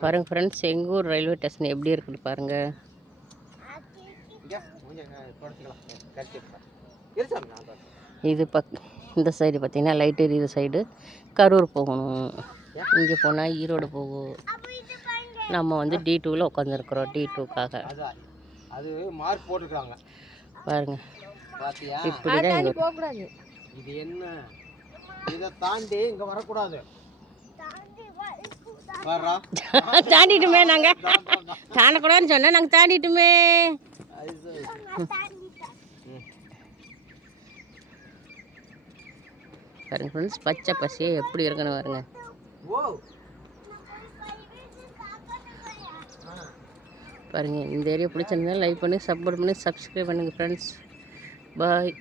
பாருங்க ஃப்ரெண்ட்ஸ், எங்கள் ஊர் ரயில்வே ஸ்டேஷன் எப்படி இருக்குது பாருங்க. இது இந்த சைடு பார்த்தீங்கன்னா லைட் எரியுது சைடு கரூர் போகணும். இங்கே போனால் ஈரோடு போகும். நம்ம வந்து D2வில் உட்காந்துருக்குறோம். D2க்காக அது மார்க் போட்டுருக்காங்க பாருங்க. இப்படி தான் போகக்கூடாது. இது என்ன, இதை தாண்டி இங்கே வரக்கூடாது. தாண்டிட்டுமே, நாங்கள் தாண்டக்கூடாதுன்னு சொன்னால் நாங்கள் தாண்டிட்டுமே. பாருங்க ஃப்ரெண்ட்ஸ், பச்சை பசியே எப்படி இருக்குன்னு பாருங்க. பாருங்கள், இந்த ஏரியா பிடிச்சிருந்தா லைக் பண்ணி சப்போர்ட் பண்ணி சப்ஸ்கிரைப் பண்ணுங்கள் ஃப்ரெண்ட்ஸ். பாய்.